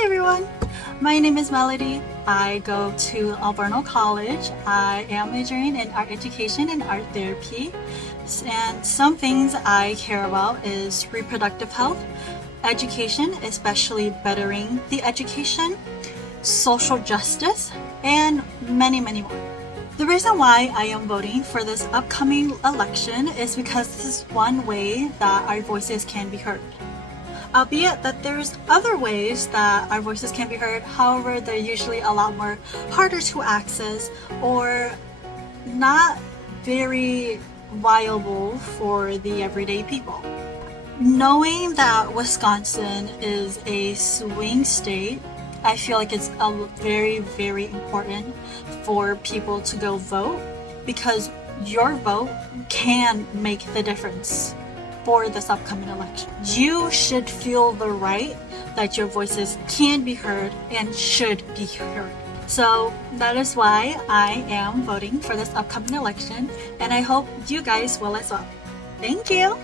Hi everyone, my name is Melody. I go to Alverno College. I am majoring in art education and art therapy. And some things I care about is reproductive health, education, especially bettering the education, social justice, and many more. The reason why I am voting for this upcoming election is because this is one way that our voices can be heard. Albeit that there's other ways that our voices can be heard, however, they're usually a lot more harder to access or not very viable for the everyday people. Knowing that Wisconsin is a swing state, I feel like it's very important for people to go vote because your vote can make the difference for this upcoming election. You should feel the right that your voices can be heard and should be heard. So that is why I am voting for this upcoming election, and I hope you guys will as well. Thank you!